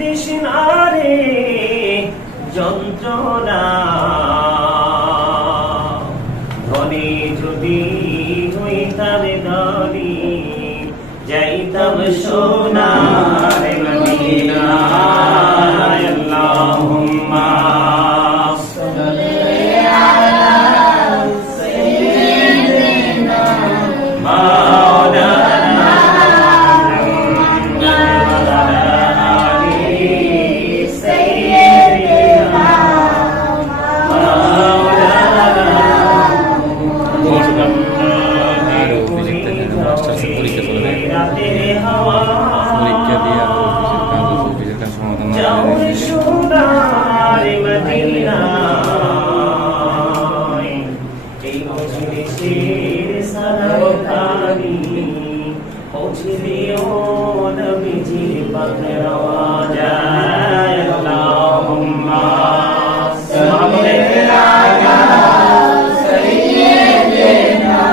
This না রে যন্ত্রণা, ধনী যদি হইতাম ধনী যাইতাম সোনার মদিনায়। আল্লাহুম্মা সাল্লি আলা সাইয়্যিদিনা মাওলানা মুহাম্মদ ওয়া আলা আলি সাইয়্যিদিনা মাওলানা মুহাম্মদ। পরীক্ষা দিয়ে অফিসের কাজ সমাধান পৌঁছে দিও নবীজির পাকে রওজা। আল্লাহুম্মা সাল্লি আলা সাইয়্যিদিনা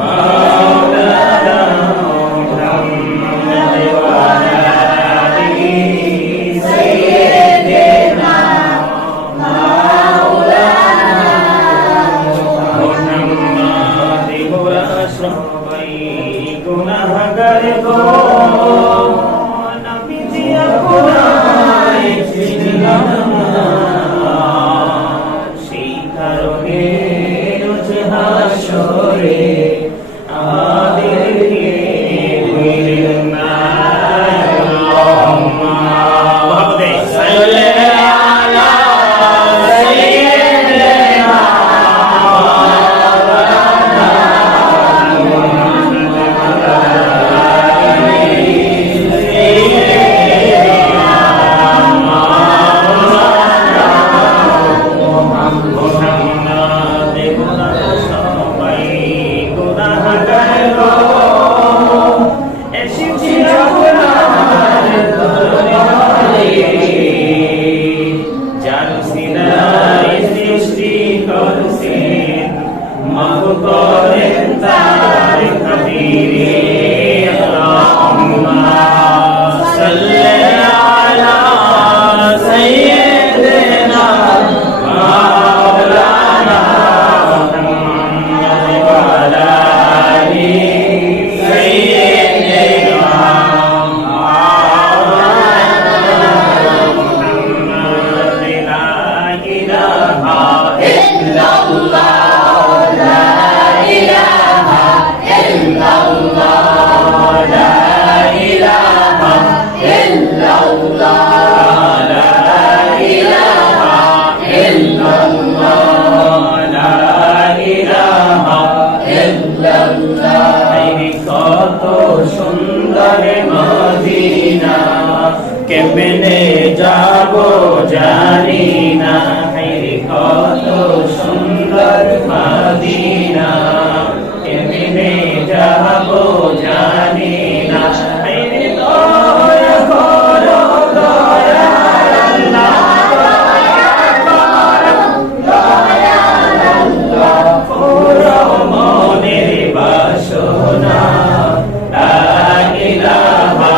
মাওলানা মুহাম্মদ ওয়া আলা আলি সাইয়্যিদিনা মাওলানা মুহাম্মদ। গোরা সবাই গুনাহগার গো নবীজি আপনায় চিনলাম না, সেই কারণে রোজ হাসরে আমাদেরকে ভুলেন না। আল্লাহুম্মা সাল্লি আলা সাইয়্যিদিনা কেমনে যাবো জানি না, কত সুন্দর মদিনা কেমনে যাবো জানি না। দয়া করো দয়াল আল্লাহ, দয়াল আল্লাহ পুরো মনের বাসনা। লা ইলাহা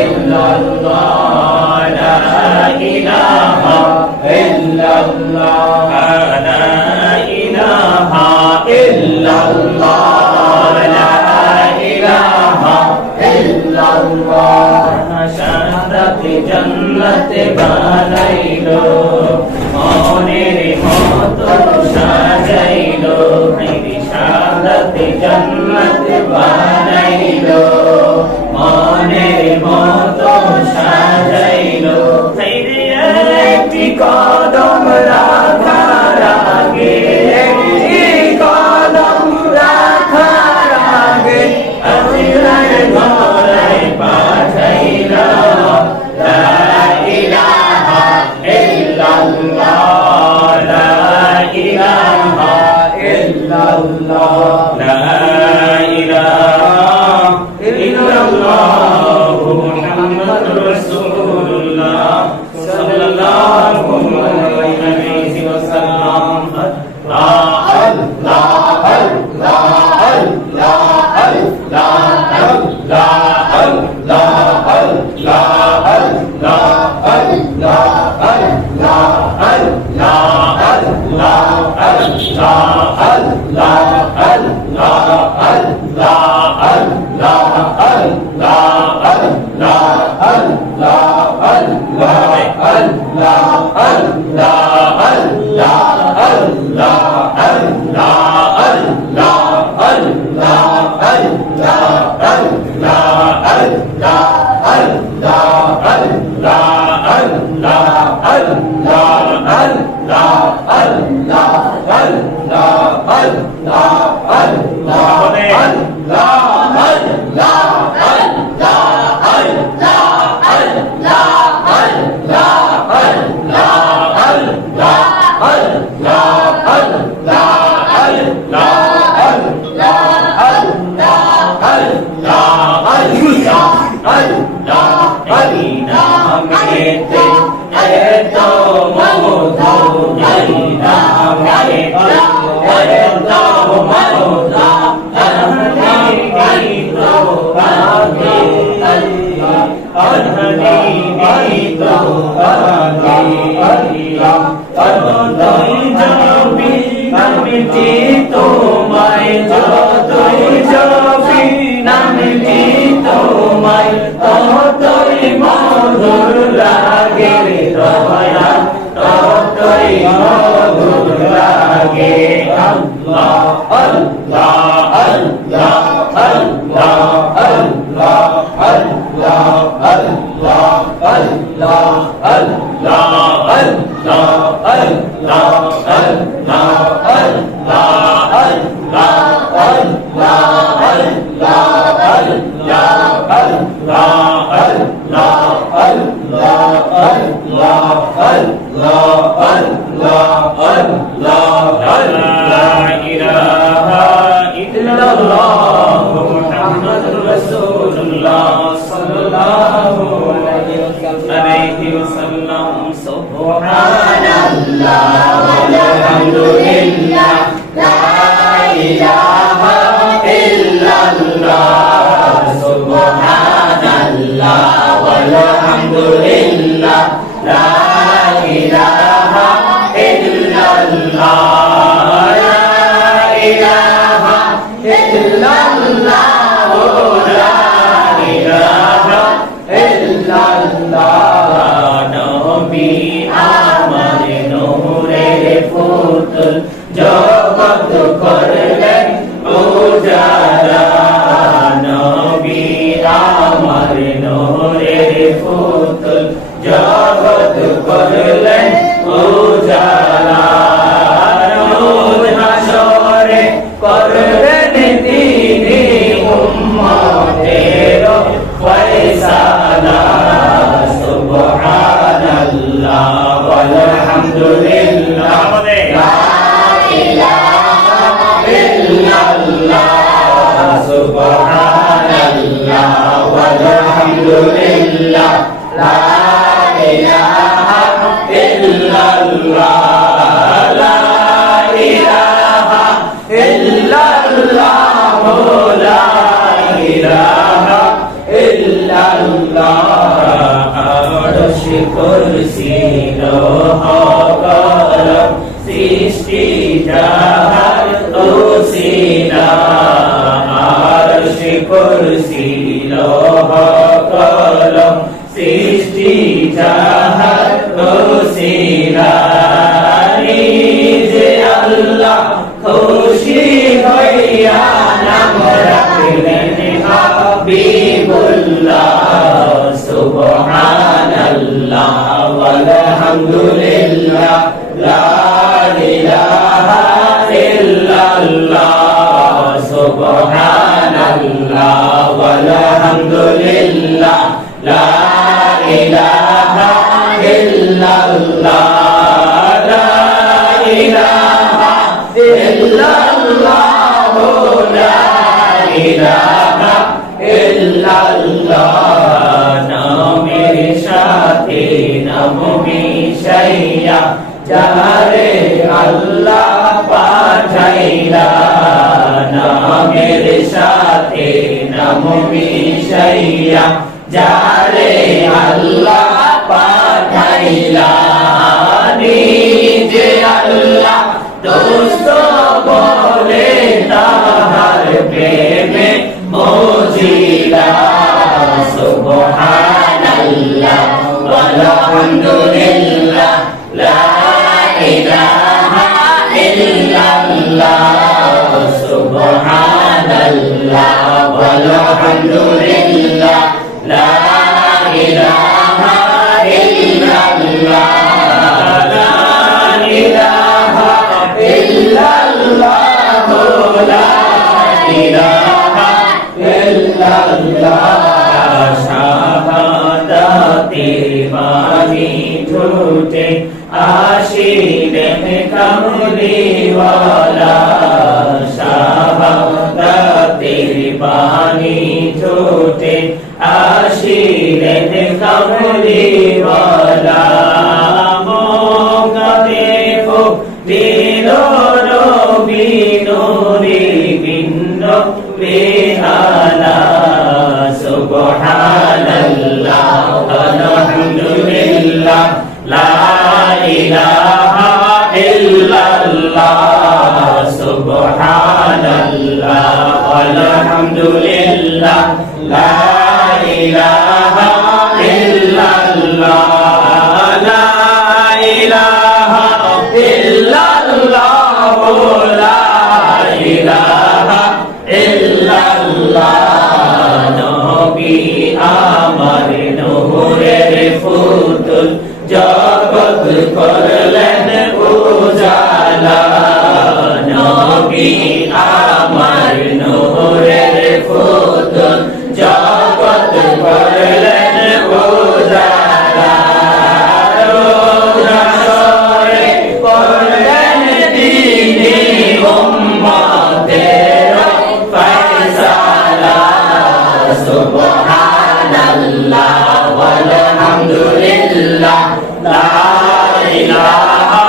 ইল্লাল্লাহ, লা ইলাহা ইল্লাল্লাহ, লা ইলাহা ইল্লাল্লাহ, লা ইলাহা ইল্লাল্লাহ। শাহাদাতে জান্নাতে বানাইলো, মনের মতো সাজাইলো। শাহাদাতে জান্নাতে বানাইলো, মনের মতো সাজাইলো। একটি কদম রাখার আগে, একটি কদম রাখার আগে আল্লাহর ঘরে পাঠাইলা। লা ইলাহা ইল্লাল্লাহ, লা ইলাহা ইল্লাল্লাহ, লা ইলাহা ইল্লাল্লাহ মুহাম্মাদুর রাসূলুল্লাহ সাল্লাল্লাহু আলাইহি ওয়াসাল্লাম। আল্লাহ আল্লাহ আল্লাহ আল্লাহ আল্লাহ আল্লাহ আল্লাহ আল্লাহ আল্লাহ walhamdulillah, la ilaha illallah, subhanallah, walhamdulillah, la ilaha illallah, la ilaha illallah, la ilaha illallah, শাহাদাতে বাণী ঠোঁটে আসিলেন কামলিওয়ালা, শাহাদাতে বাণী ঠোঁটে আসিলেন কামলিওয়ালা, মৌকাতে ফুটিল রবি নূরে ভিন্ন বেহালা, সুবহানাল্লাহ, আলহামদুলিল্লাহ, লা ইলাহা ইল্লাল্লাহ, সুবহানাল্লাহ, আলহামদুলিল্লাহ, লা ইলাহা ইল্লাল্লাহ, লা ইলাহা ইল্লাল্লাহ, লা ইলাহা ইল্লাল্লাহ, নবী আমার নূরের ফুতুল, জগৎ করলেন উজালা, নবী আমার নূরের ফুতুল, জগৎ করলেন উজালা, রোজারে করলেন তিনি উম্মতের ফয়সালা, সুবহানাল্লাহ, walhamdulillah, la ilaha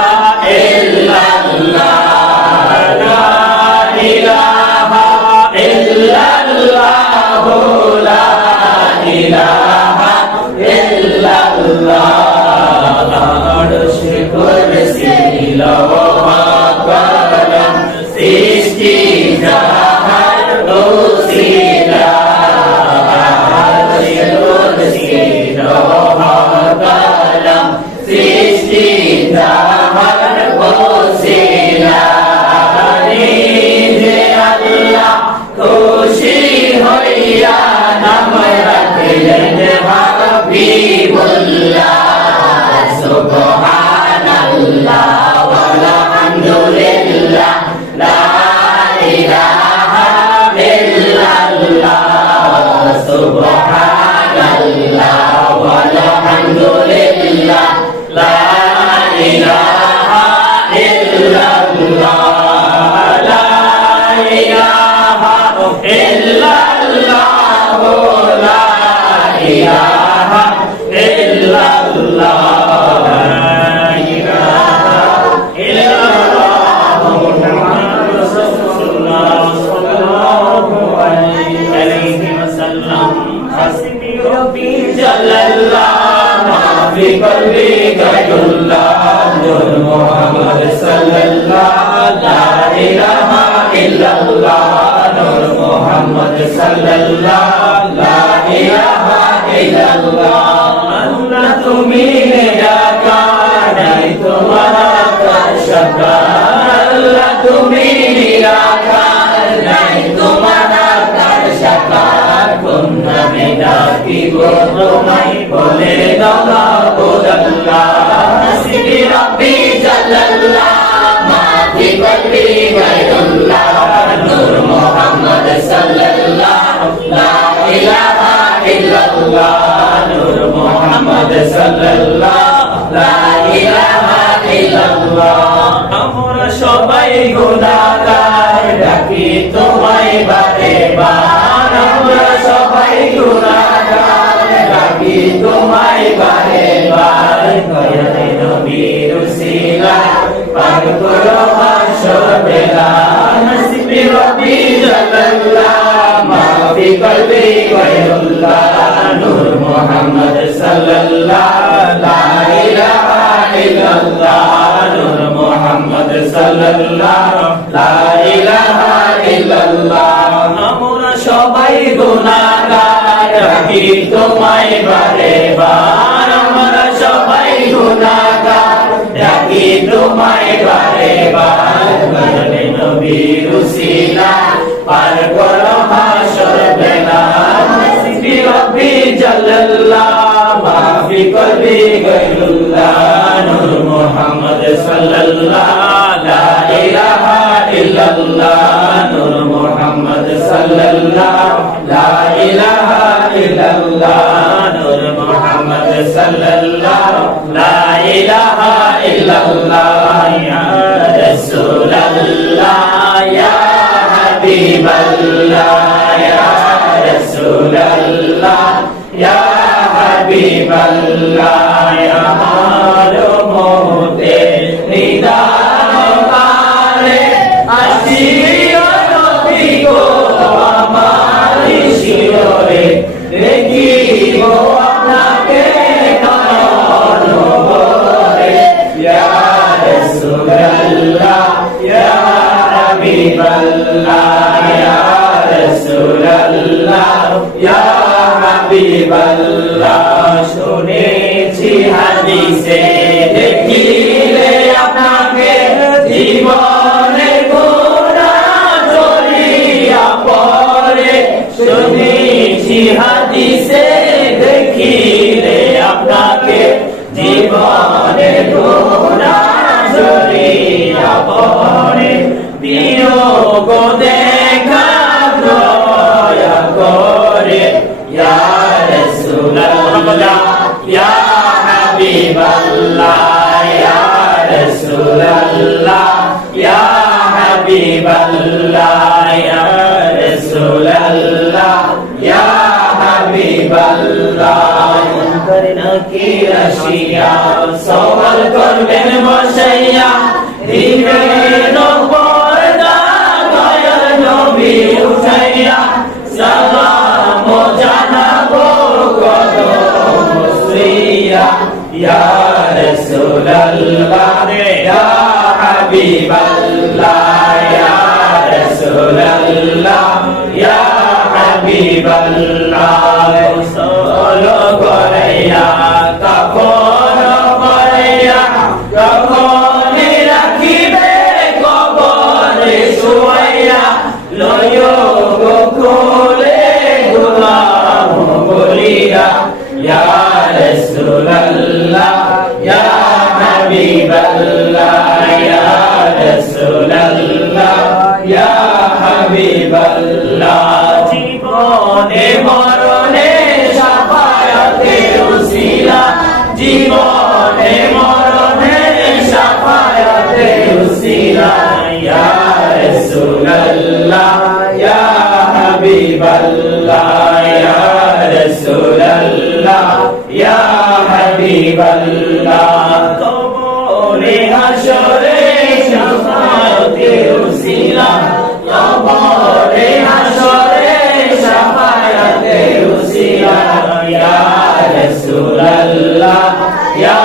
illallah, la ilaha illallah, la ilaha illallah, আরশ কুরসি লওহা কলম সৃষ্টি জাহান ওসিলা, আরশ কুরসি লওহা কলম সৃষ্টি জাহান ওসিলা, নিজে আল্লাহ খুশি হইয়া নাম রাখলেন হাবিবুল্লাহ, সুবহানাল্লাহ, walhamdulillah, la ilaha illallah, subhanallah, walhamdulillah, la ilaha illallah, la ilaha illallah, la ilaha illallah, la ilaha illallah, Muhammadur Rasulullah sallallahu alaihi wasallam, hasbi rabbi jallallah, ma fi qalbi ghayrullah, nur Muhammad sallallahu, la ilaha illallah, nur Muhammad sallallahu, la ilaha illallah, Allah তুমি নিরাকার, নাই তোমার আকার সাকার, আল্লাহ তুমি নিরাকার, নাই তোমার আকার সাকার, কোন নামে ডাকিব তোমায় বলে দাও না আল্লাহ, হাসবি রাব্বি জাল্লাল্লাহ, মা ফি কলবি গায়রুল্লাহ, নূর মুহাম্মদ সাল্লাল্লাহু, লা ইলাহা ইল্লাল্লাহ, নূর মুহাম্মদ সাল্লাল্লাহু, লা ইলাহা ইল্লাল্লাহ, আমরা সবাই গুনাহগার, ডাকি তোমায় বারে বার, আমরা সবাই গুনাহগার, ডাকি তোমায় বারে বার, দয়ালে নবীর উসিলায় পাক করো হাসর বেলা, হাসবি রাব্বি জাল্লাল্লাহ, মা ফি কলবি গায়রুল্লাহ, নূর মুহাম্মদ সাল্লাল্লাহু, লা ইলাহা ইল্লাল্লাহ, নূর মুহাম্মদ সাল্লাল্লাহু, লা ইলাহা ইল্লাল্লাহ, আমরা সবাই গুনাহগার, ডাকি তোমায় বারে বার, আমরা গুনাহগার ডাকি তোমায় বারে বার নবীর উসিলা পার করো হাসর বেলা হাসবি রব্বি জাল্লাল্লাহ মাফি করবি গায়রুল্লাহ নূর মুহাম্মদ সাল্লাল্লাহ লা ইলাহা ইল্লাল্লাহ নূর মুহাম্মদ সাল্লাল্লাহ লা ইলাহা ইল্লাল্লাহ নূর মুহাম্মদ সাল্লাল্লাহ লা ইলাহা ইল্লাল্লাহ ইয়া রাসূলুল্লাহ ইয়া হাবিবাল্লাহ ইয়া রাসূলুল্লাহ ইয়া হাবিবাল্লাহ ইয়া মালুমতে নিদান পারে আসিও নবী গো আমার শিরে দেখিব আপনাকে নয়ন ভরে ইয়া রাসূলুল্লাহ ইয়া হাবিবাল্লাহ ইয়া রাসূলুল্লাহ ইয়া হাবিবাল্লাহ শুনেছি হাদিসে দেখিলে আপনাকে জীবনে গুনাহ ঝরিয়া পড়ে শুনেছি হাদিসে দেখিলে আপনাকে জীবনে গুনাহ ঝরিয়া পড়ে বিয়োগ দেখা দয়া করে ইয়া রাসূলুল্লাহ ইয়া হাবিবাল্লাহ ইয়া রাসূলুল্লাহ ইয়া হাবিবাল্লাহ ইয়া রাসূলুল্লাহ ইয়া হাবিবাল্লাহ করনা কি রাশিয়া সওয়াল করবেন বসাইয়া দিবেন পর্দা দয়াল নবী উঠাইয়া সালাম জানাবো কদম শ্রিয়া ইয়া রাসূলুল্লাহ ইয়া হাবিবাল্লাহ ইয়া রাসূলুল্লাহ ইয়া হাবিবাল্লাহ গোসল করাইয়া কাফন করাইয়া কখন রাখিবে কবরে শুয়াইয়া লয়ো গোকুলে গোলাম বলিয়া ইয়া রাসূলুল্লাহ ইয়া হাবিবাল্লাহ ইয়া রাসূলুল্লাহ ইয়া হাবিবাল্লাহ জীবনে মরণে শাফায়াতে উসিলা জীবনে মরণে শাফায়াতে উসিলা ইয়া রাসূলুল্লাহ ইয়া হাবিবাল্লাহ ইয়া রাসূলুল্লাহ ইয়া হাবিবাল্লাহ কবরে হাসরে শাফায়াতে উসিলা কবরে হাসরে শাফায়াতে উসিলা ইয়া রাসূলুল্লাহ ইয়া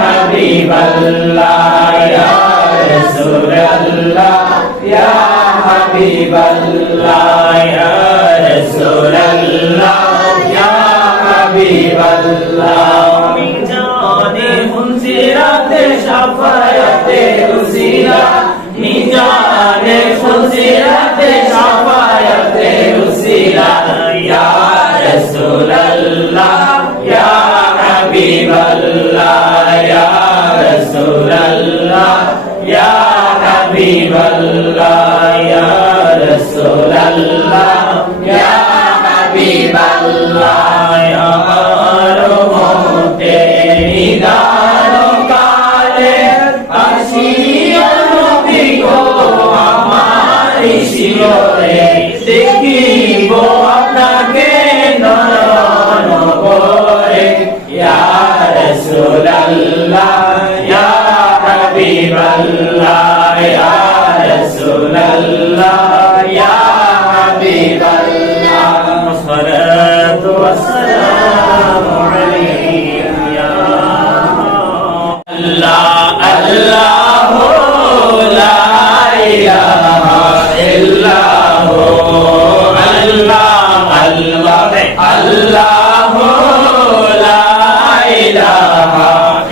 হাবিবাল্লাহ ইয়া রাসূলুল্লাহ ইয়া হাবিবাল্লাহ ইয়া রাসূলুল্লাহ ইয়া হাবিবাল্লাহ মিজানে হুনজিরাতে শাফায়াতে উসিলা মিজানে হুনজিরাতে শাফায়াতে উসিলা ইয়া রাসূলুল্লাহ ইয়া হাবিবাল্লাহ ইয়া রাসূলুল্লাহ ইয়া হাবিবাল্লাহ ইয়া রাসূলুল্লাহ ইয়া হাবিবাল্লাহ ইয়া রহমতে নিদান কালে আসিও নবী গো আমার শিরে দেখিব আপনাকে নয়ন ভরে ইয়া রাসূলুল্লাহ ইয়া হাবিবাল্লাহ ইয়া রাসূলুল্লাহ ইয়া হাবিবাল্লাহ সালাতু ওয়াসসালামু আলাইকা ইয়া আল্লাহ আল্লাহ লা ইলাহা ইল্লাল্লাহ আল্লাহ আল্লাহ আল্লাহ লা ইলাহা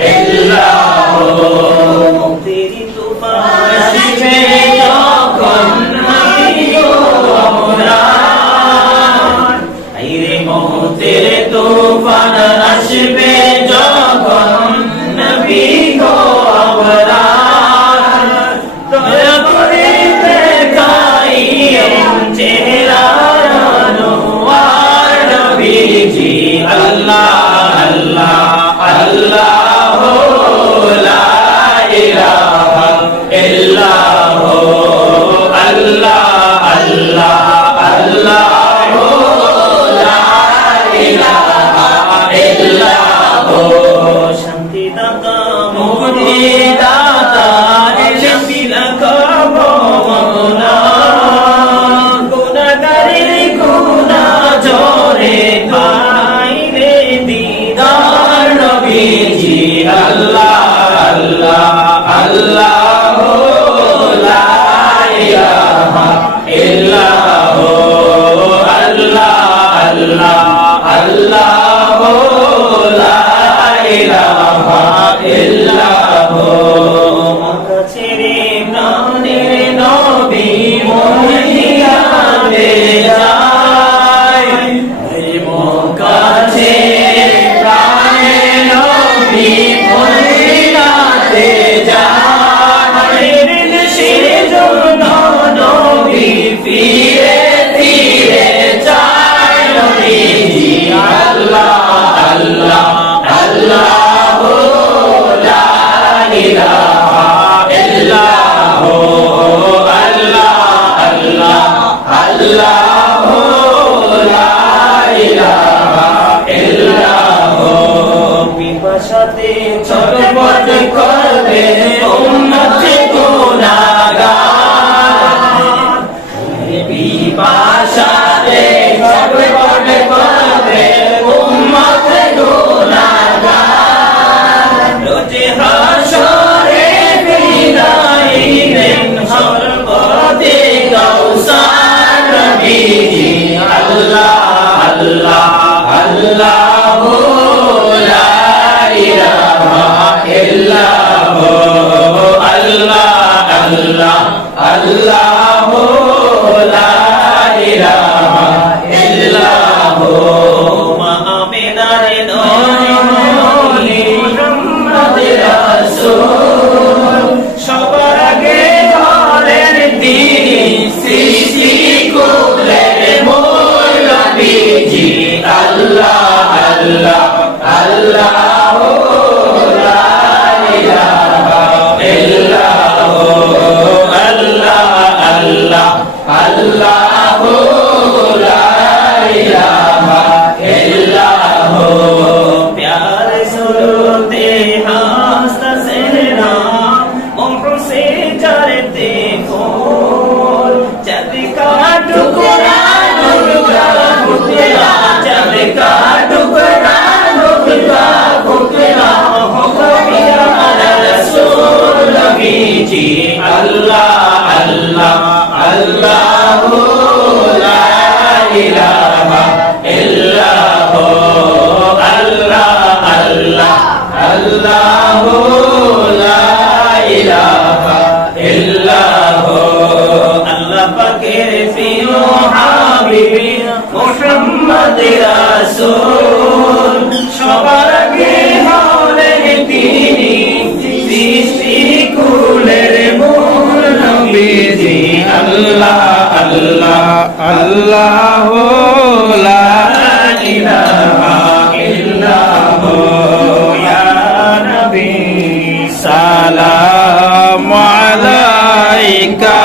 ইল্লাল্লাহ দুঃখের তুফান আসবে যখন নবী গো আবরার দয়া করে দেখাইও চেহারা আনোয়ার নবীজি আল্লাহ আল্লাহ আল্লাহ লা ইলাহা ইল্লাল্লাহ আল্লাহ আল্লাহ আল্লাহ লা ইলাহা ইল্লাল্লাহ শান্তি দাতা মুক্তি দাতা এলবি লাগাবো মওলা গুনাহগারের গুনাহ জোরে পাইলে দিদার নবীজি আল্লাহ আল্লাহ আল্লাহ লা ইলাহা ইল্লাল্লাহ আল্লাহ আল্লাহ আল্লাহ লা ইলাহা ইল্লাল্লাহ মক্কা ছেড়ে প্রাণের নবী মদিনাতে যায় মক্কা ছেড়ে প্রাণের নবী মদিনাতে যায় দেশের জন্য নবী ফিরে ফিরে যায় নবীজি আল্লাহ আল্লাহ আল্লাহ লা ইলাহা ইল্লাল্লাহ আল্লাহ আল্লাহ আল্লাহ লা ইলাহা ইল্লাল্লাহ পিপাসাতে ছটফট করবে উম্মত গুনাহগার পিপাসাতে ছটফট করবে উম্মত গুনাহগার রোজ হাশরে বিদায়ীদের সর্বদে কাউসার নবীজি আল্লাহ আল্লাহ আল্লাহ লা ইলাহা ইল্লাল্লাহ আল্লাহ আল্লাহ আল্লাহ লা ইলাহা ইল্লাল্লাহ মা আমিনার নবী মুহাম্মদ রাসূল সবার আগে ঘরের তিনি সৃষ্টি কুলের মূল নবীজি আল্লাহ আল্লাহ আল্লাহ লা ইলাহা ইল্লাল্লাহ আল্লাহ আল্লাহ আল্লাহ লা ইলাহা ইল্লাল্লাহ প্যার সুরতে হাসতে নাম মুহসে জারতে ফুল जब का टुकड़ा टुकड़ा टुकड़ा जब का टुकड़ा टुकड़ा टुकड़ा हो गया रसूल नबीजी अल्लाह अल्लाह अल्लाह ला इलाहा इल्लाल्लाह अल्लाह अल्लाह अल्लाह ला इलाहा इल्लाल्लाह अल्लाह पाकेर प्रिय हाबिबी मुहम्मद রাসূল সবার আগে হলেন তিনি সৃষ্টি কুলের মূল নবীজি আল্লাহ আল্লাহ আল্লাহ লা ইলাহা ইল্লাল্লাহ ইয়া নবী সালাম আলাইকা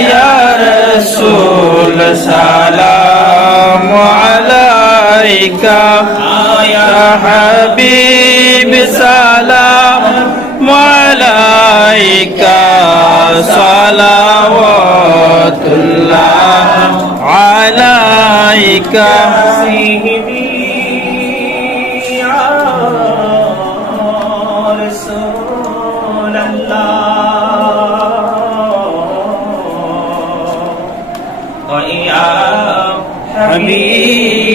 ইয়া রাসূল সালাম আলাইকা ইয়া হাবিব সালাম আলাইকা সালাওয়াতুল্লাহ আলাইকা সাইয়্যিদি ইয়া রাসূলুল্লাহ ওয়া ইয়া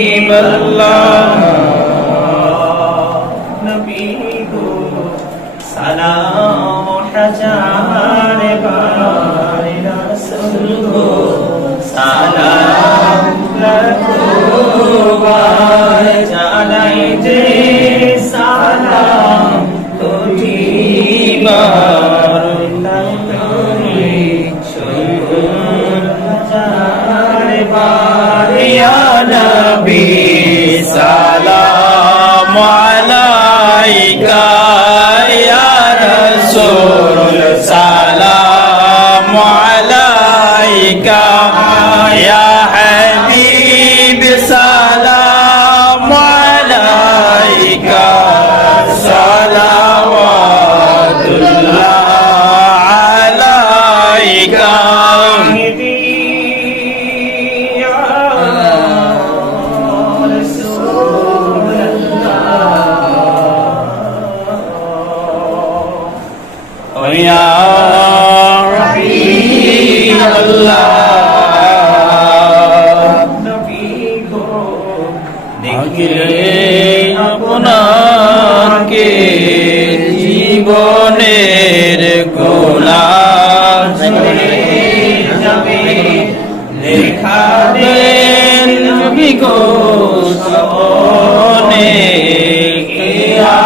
হাবিবাল্লাহ নবী গো সালাম হাজার বার রাসূল গো সালাম লাখো বার জানাই যে সালাম কোটি বার শুকুর হাজার বার ইয়া নবী সালাম আলাইকা ইয়া রাসূল সালাম আলাইকা ইয়া হাবিব সালাম আলাইকা সালাওয়াতুল্লাহ আলাইকা Ya Habibullah দেখলে আপনাকে জীবনের গোলাম যাবে দেখা দেন নবী গো সপনে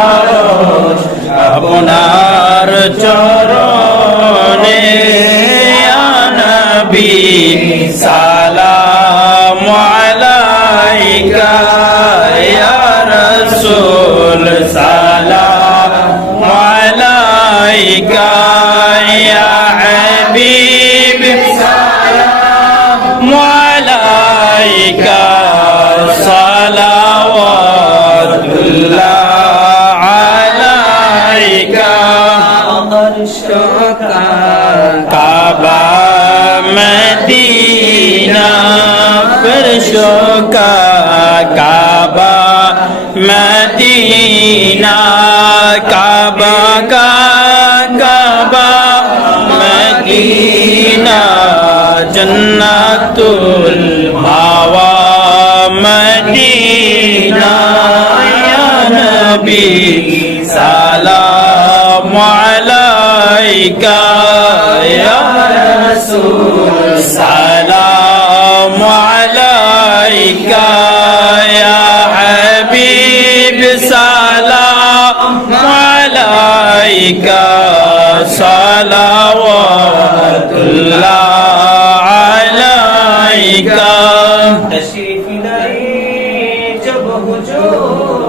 আরশ আপনার চরণে ইয়া নবী সালাম আলাইকা ইয়া রাসূল সালাম আলাইকা ইয়া হাবিব সালাম আলাইকা সালাওয়াতুল্লাহ কাবা মদিনা ফরশোকা কাবা মদিনা কাবা কাবা মদিনা জন্নাতুল মাওয়া মদিনা ইয়া নবী সালাম আলাইকা ইয়া রাসূল সালাম আলাইকা ইয়া হাবিব সালাম আলাইকা সালাওয়াতুল্লাহ আলাইকা তশরিফ লাই জব হুজুর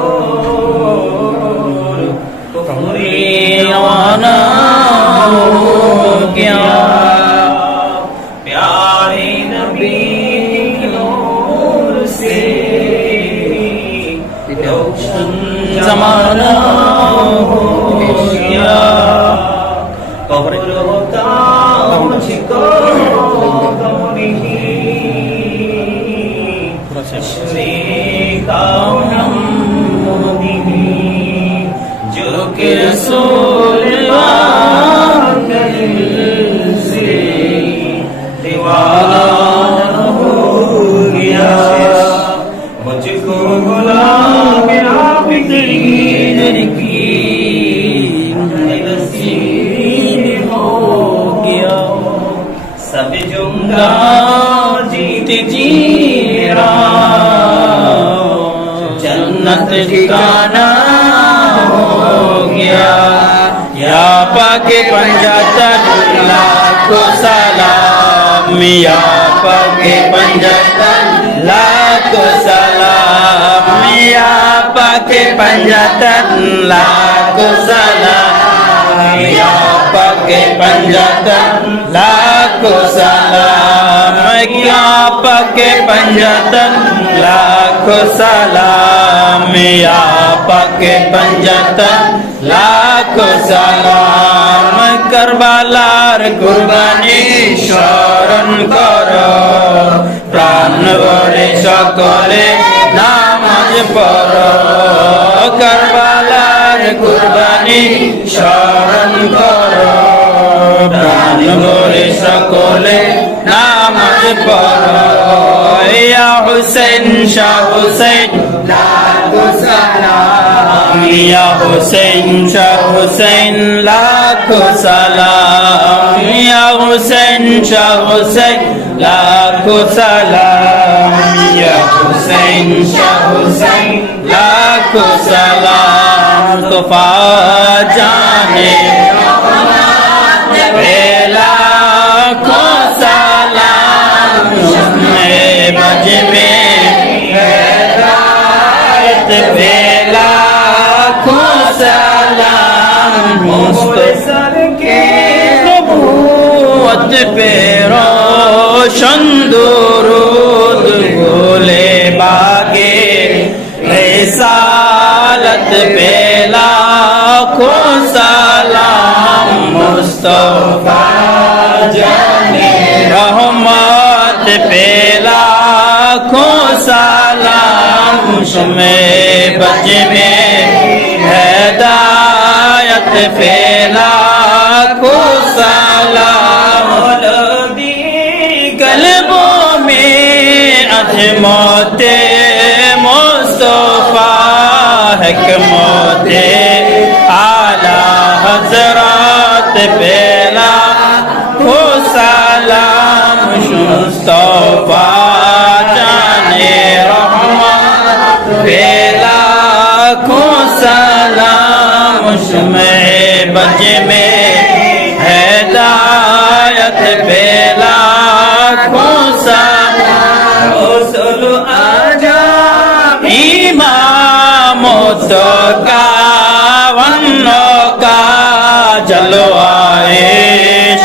कुफरियाना हो गया प्यारे नबी नूर से रोशन जमाना हो गया कब्र होता मुझको रसूल से दीवाना हो गया मुझको गुलाम आपकी नसीब हो गया सब जुंगा जीत जी जन्नत ठिकाना हो गया या पाके पंजातन लाखों सलाम या पाके पंजातन लाखों सलाम या पाके पंजातन लाखों सलाम या पाके पंजातन लाखों सलाम या पाके पंजातन लाखों सलाम या पाके पंजातन लाखों सलाम करबालार कुरबानी স্মরণ করো প্রাণ ভরে সকলে নামাজ পড়ো করবালার কুরবানি স্মরণ করো প্রাণ ভরে সকলে নামাজ পড়ো ইয়া হুসেন শাহ হুসেন লাখো সালাম ইয়া হুসেন শাহ হুসেন লাখো সালাম ইয়া হুসেন শাহ হুসেন লাখো সালাম या हुसैन शाह हुसैन लाखों सलाम मुस्तफा जाने लाखों सलाम उसमें बज में हिदायत पे लाखों सलाम मुस्तसर के नबूवत पे रोशन दुरूद गोले बागे रिसालत पे लाखों सलाम मुस्तफा जाने रहमत पे लाखों सलाम उसमें बज में हिदायत पे लाखों सलाम कल्बों में अज़मते मुस्तफा हिकमते आला हज़रत पे लाखों सलाम मुस्तफा जाने रहमत पे लाखों सलाम उसमें बज में हिदायत पे लाखों सलाम रसूल आजम इमामों का वन्नों का जलवाए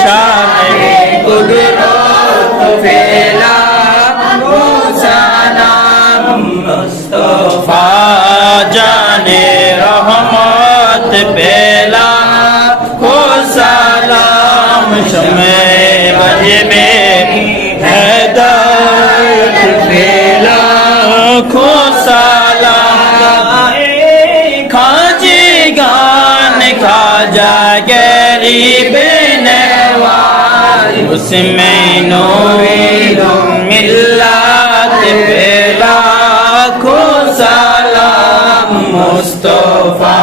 शान कुदरत पे लाखों सलाम मुस्तफा जाने रहमत पे लाखों सलाम शमे बज में हिदायत पे लाखों सलाम खाजी गान खाजा गरीब नवाज उसमें नूर मिल्लत पे लाखों सलाम मुस्तफा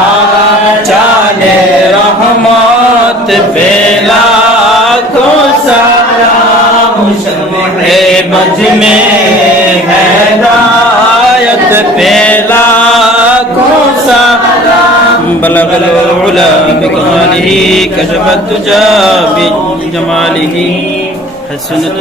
जाने रहमत पे लाखों सलाम शमे बज में हिदायत पे लाखों सलाम बलगल उला बिकमालिही कशफत तुजा बिजमालिही हसनत